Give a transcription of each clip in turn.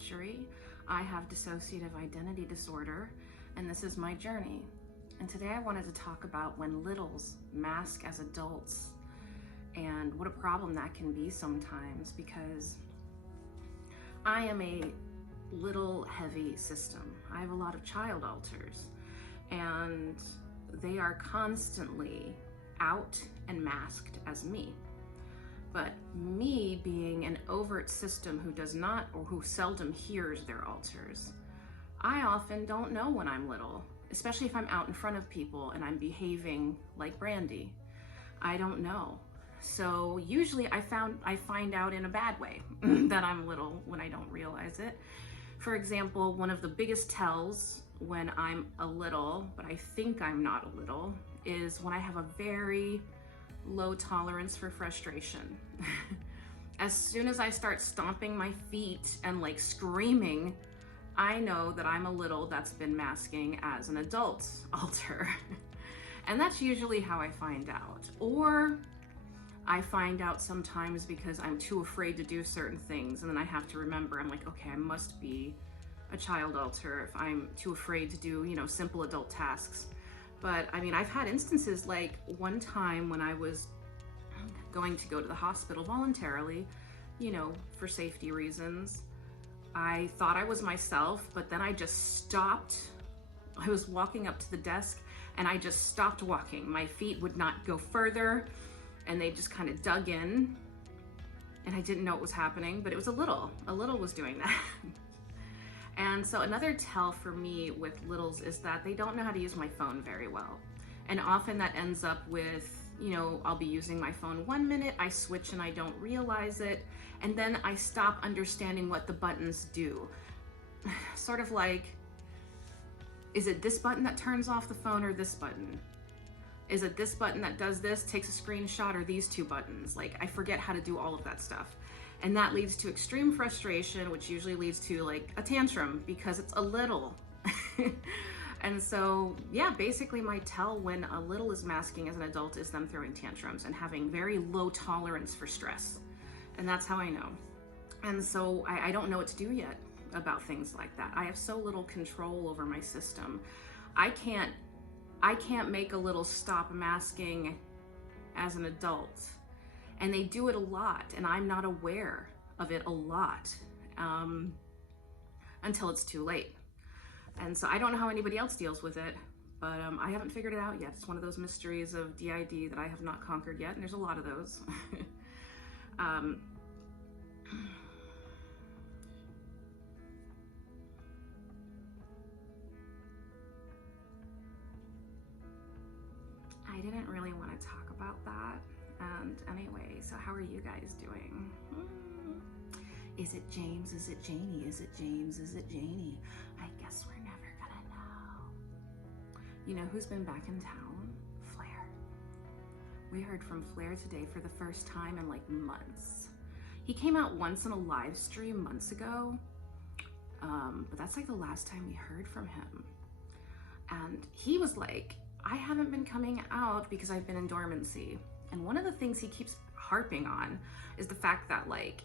Hatchery. I have dissociative identity disorder, and this is my journey. And today I wanted to talk about when littles mask as adults and what a problem that can be sometimes, because I am a little heavy system. I have a lot of child alters, and they are constantly out and masked as me. But me being an overt system who does not, or who seldom hears their alters, I often don't know when I'm little, especially if I'm out in front of people and I'm behaving like Brandy. I don't know. So usually I find out in a bad way that I'm little when I don't realize it. For example, one of the biggest tells when I'm a little, but I think I'm not a little, is when I have a very low tolerance for frustration. As soon as I start stomping my feet and like screaming, I know that I'm a little that's been masking as an adult alter. And that's usually how I find out. Or I find out sometimes because I'm too afraid to do certain things, and then I have to remember, I'm like, okay, I must be a child alter if I'm too afraid to do, simple adult tasks. But I mean, I've had instances like one time when I was going to go to the hospital voluntarily, for safety reasons. I thought I was myself, but then I just stopped. I was walking up to the desk and I just stopped walking. My feet would not go further and they just kind of dug in, and I didn't know what was happening, but it was a little was doing that. And so another tell for me with littles is that they don't know how to use my phone very well. And often that ends up with, I'll be using my phone 1 minute, I switch and I don't realize it, and then I stop understanding what the buttons do. Sort of like, is it this button that turns off the phone or this button? Is it this button that does this, takes a screenshot, or these two buttons? Like, I forget how to do all of that stuff. And that leads to extreme frustration, which usually leads to like a tantrum because it's a little. And so, yeah, basically my tell when a little is masking as an adult is them throwing tantrums and having very low tolerance for stress. And that's how I know. And so I don't know what to do yet about things like that. I have so little control over my system. I can't make a little stop masking as an adult. And they do it a lot, and I'm not aware of it a lot until it's too late. And so I don't know how anybody else deals with it, but I haven't figured it out yet. It's one of those mysteries of DID that I have not conquered yet, and there's a lot of those. I didn't really want to talk about that. And anyway, so how are you guys doing? Is it James? Is it Janey? Is it James? Is it Janey? I guess we're never gonna know. You know who's been back in town? Flair. We heard from Flair today for the first time in like months. He came out once in a live stream months ago, but that's like the last time we heard from him. And he was like, I haven't been coming out because I've been in dormancy. And one of the things he keeps harping on is the fact that like,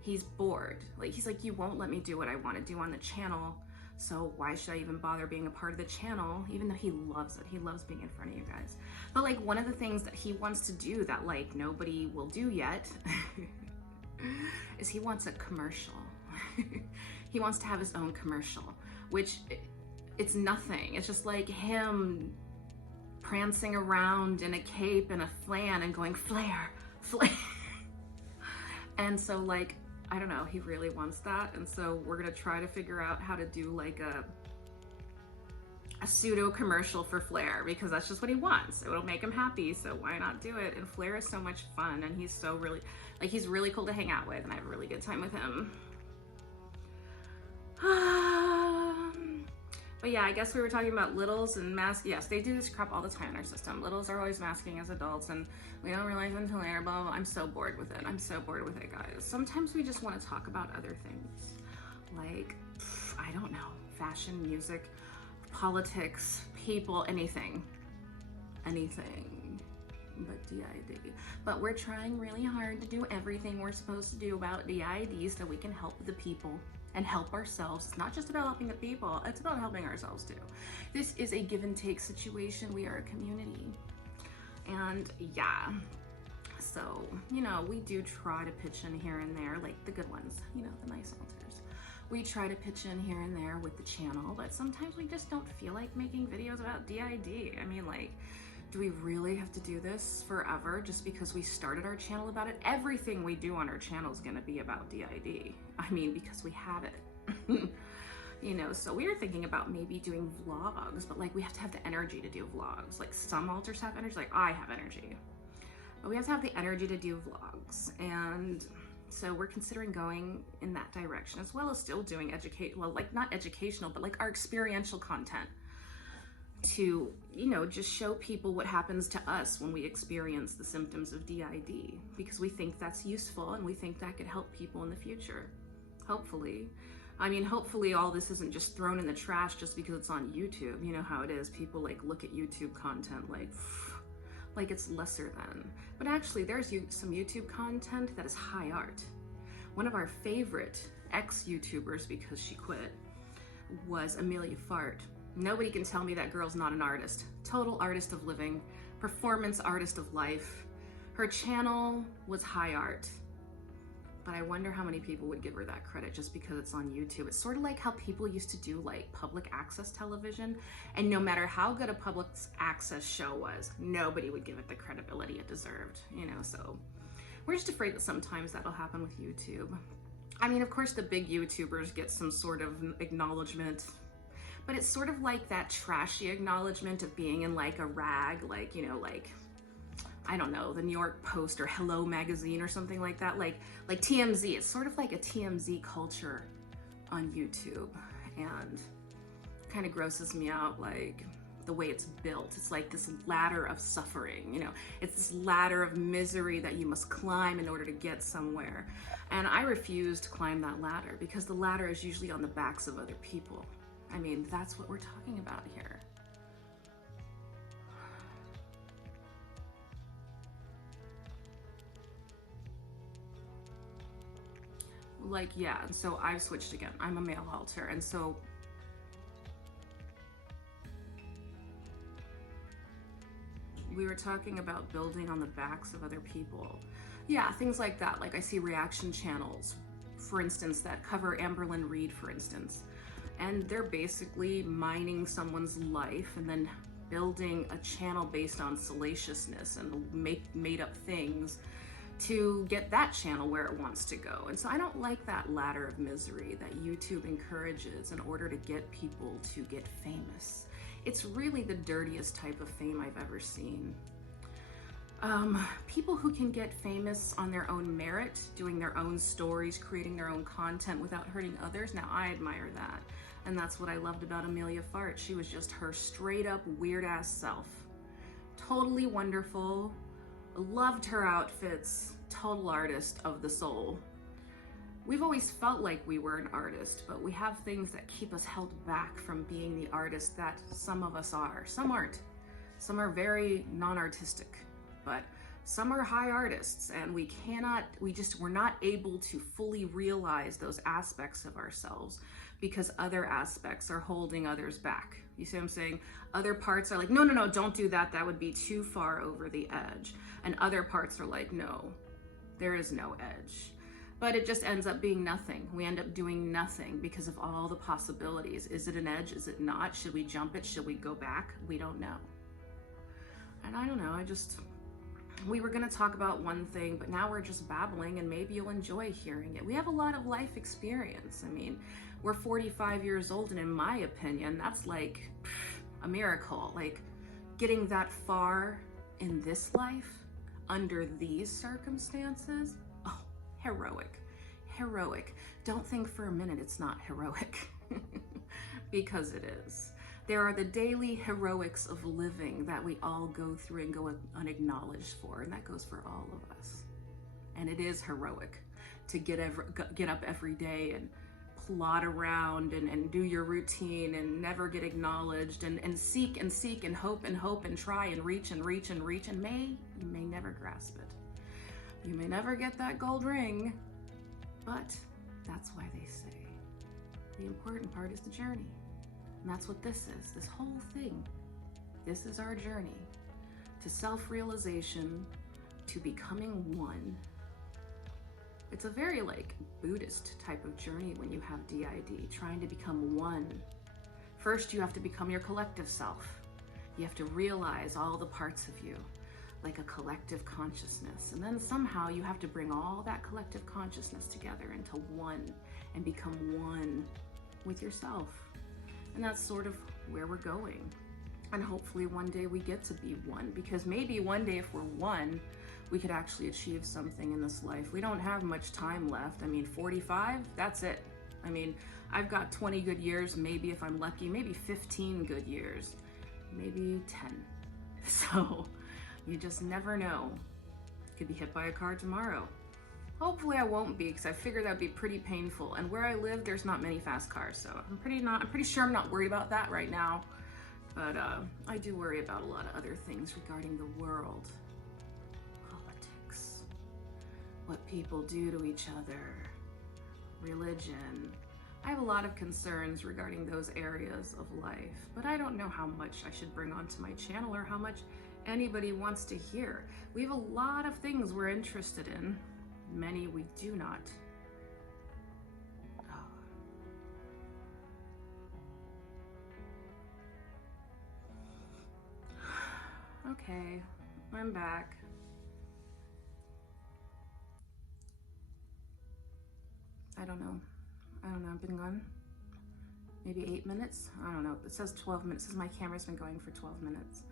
he's bored. Like, he's like, you won't let me do what I want to do on the channel, so why should I even bother being a part of the channel, even though he loves it. He loves being in front of you guys. But like, one of the things that he wants to do that like nobody will do yet is he wants a commercial. He wants to have his own commercial, which it's nothing. It's just like him prancing around in a cape and a flan and going, Flair, Flair. And so like, I don't know, he really wants that. And so we're gonna try to figure out how to do like a pseudo commercial for Flair, because that's just what he wants. It'll make him happy, so why not do it? And Flair is so much fun, and he's so really, like, he's really cool to hang out with, and I have a really good time with him. But yeah, I guess we were talking about littles and mask. Yes, they do this crap all the time in our system. Littles are always masking as adults, and we don't realize until later, blah, blah, blah. I'm so bored with it. I'm so bored with it, guys. Sometimes we just want to talk about other things. Like, I don't know, fashion, music, politics, people, anything. Anything but DID. But we're trying really hard to do everything we're supposed to do about DID so we can help the people. and help ourselves. It's not just about helping the people, it's about helping ourselves too. This is a give and take situation. We are a community. And yeah, so, you know, we do try to pitch in here and there, like the good ones, you know, the nice alters. We try to pitch in here and there with the channel, but sometimes we just don't feel like making videos about DID. I mean, like, do we really have to do this forever just because we started our channel about it? Everything we do on our channel is gonna be about DID. I mean, because we have it. You know, so we were thinking about maybe doing vlogs, but like we have to have the energy to do vlogs. Like some alters have energy, like I have energy. But we have to have the energy to do vlogs. And so we're considering going in that direction, as well as still doing well, like not educational, but like our experiential content to, you know, just show people what happens to us when we experience the symptoms of DID, because we think that's useful and we think that could help people in the future, hopefully. I mean, hopefully all this isn't just thrown in the trash just because it's on YouTube. You know how it is, people like look at YouTube content like it's lesser than. But actually there's some YouTube content that is high art. One of our favorite ex-YouTubers, because she quit, was Amelia Fart. Nobody can tell me that girl's not an artist. Total artist of living, performance artist of life. Her channel was high art. But I wonder how many people would give her that credit just because it's on YouTube. It's sort of like how people used to do like public access television, and no matter how good a public access show was, nobody would give it the credibility it deserved, you know, so we're just afraid that sometimes that'll happen with YouTube. I mean, of course the big YouTubers get some sort of acknowledgement, but it's sort of like that trashy acknowledgement of being in like a rag, like, you know, like, I don't know, the New York Post or Hello Magazine or something like that, like TMZ. It's sort of like a TMZ culture on YouTube, and kind of grosses me out, like the way it's built. It's like this ladder of suffering, you know, it's this ladder of misery that you must climb in order to get somewhere. And I refuse to climb that ladder because the ladder is usually on the backs of other people. I mean, that's what we're talking about here. Like, yeah, and so I've switched again. I'm a male alter, and so we were talking about building on the backs of other people. Yeah, things like that. Like I see reaction channels, for instance, that cover Amberlynn Reid, for instance, and they're basically mining someone's life and then building a channel based on salaciousness and made up things to get that channel where it wants to go. And so I don't like that ladder of misery that YouTube encourages in order to get people to get famous. It's really the dirtiest type of fame I've ever seen. People who can get famous on their own merit, doing their own stories, creating their own content without hurting others, now I admire that. And that's what I loved about Amelia Fart. She was just her straight up weird ass self. Totally wonderful. Loved her outfits, total artist of the soul. We've always felt like we were an artist, but we have things that keep us held back from being the artist that some of us are. Some aren't. Some are very non-artistic, but some are high artists, and we're not able to fully realize those aspects of ourselves because other aspects are holding others back. You see what I'm saying? Other parts are like, no, don't do that. That would be too far over the edge. And other parts are like, no, there is no edge. But it just ends up being nothing. We end up doing nothing because of all the possibilities. Is it an edge? Is it not? Should we jump it? Should we go back? We don't know. And I don't know, we were gonna talk about one thing, but now we're just babbling, and maybe you'll enjoy hearing it. We have a lot of life experience. I mean, we're 45 years old, and in my opinion, that's like a miracle. Like getting that far in this life, under these circumstances, oh, heroic. Don't think for a minute it's not heroic, because it is. There are the daily heroics of living that we all go through and go unacknowledged for, and that goes for all of us. And it is heroic to get up every day and plod around and do your routine and never get acknowledged and seek and hope and try and reach and you may never grasp it. You may never get that gold ring, but that's why they say The important part is the journey. And that's what this is, this whole thing. This is our journey to self-realization, to becoming one. It's a very like Buddhist type of journey when you have DID, trying to become one. First, you have to become your collective self. You have to realize all the parts of you, like a collective consciousness. And then somehow you have to bring all that collective consciousness together into one and become one with yourself. And that's sort of where we're going. And hopefully one day we get to be one, because maybe one day if we're one, we could actually achieve something in this life. We don't have much time left. I mean, 45, that's it. I mean, I've got 20 good years, maybe if I'm lucky, maybe 15 good years, maybe 10. So you just never know. Could be hit by a car tomorrow. Hopefully I won't be, because I figure that'd be pretty painful. And where I live, there's not many fast cars, so I'm pretty sure I'm not worried about that right now. But I do worry about a lot of other things regarding the world. Politics, what people do to each other, religion. I have a lot of concerns regarding those areas of life, but I don't know how much I should bring onto my channel or how much anybody wants to hear. We have a lot of things we're interested in. Many we do not. Okay, I'm back. I don't know. I've been gone maybe 8 minutes. I don't know. It says 12 minutes. It says my camera's been going for 12 minutes.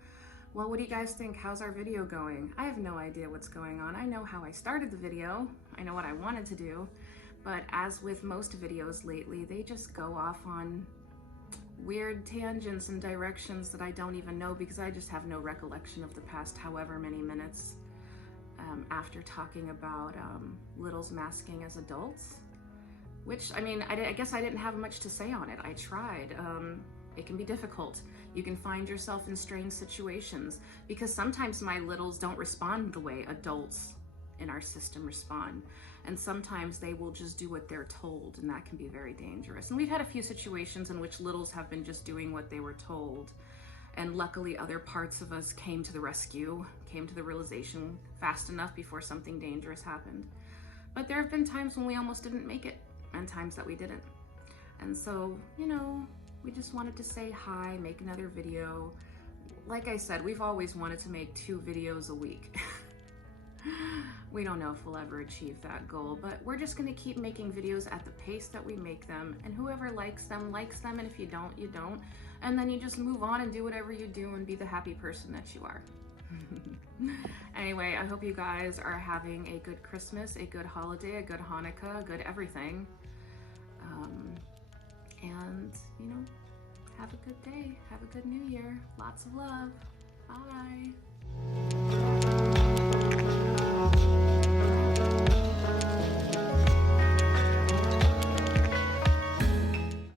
Well, what do you guys think? How's our video going? I have no idea what's going on. I know how I started the video. I know what I wanted to do. But as with most videos lately, they just go off on weird tangents and directions that I don't even know, because I just have no recollection of the past however many minutes after talking about littles masking as adults. Which, I mean, I guess I didn't have much to say on it. I tried. It can be difficult. You can find yourself in strange situations, because sometimes my littles don't respond the way adults in our system respond. And sometimes they will just do what they're told, and that can be very dangerous. And we've had a few situations in which littles have been just doing what they were told. And luckily other parts of us came to the rescue, came to the realization fast enough before something dangerous happened. But there have been times when we almost didn't make it, and times that we didn't. And so, you know, we just wanted to say hi, make another video. Like I said, we've always wanted to make 2 videos a week. We don't know if we'll ever achieve that goal, but we're just gonna keep making videos at the pace that we make them, and whoever likes them, and if you don't, you don't. And then you just move on and do whatever you do and be the happy person that you are. Anyway, I hope you guys are having a good Christmas, a good holiday, a good Hanukkah, a good everything. And, you know, have a good day. Have a good new year. Lots of love. Bye.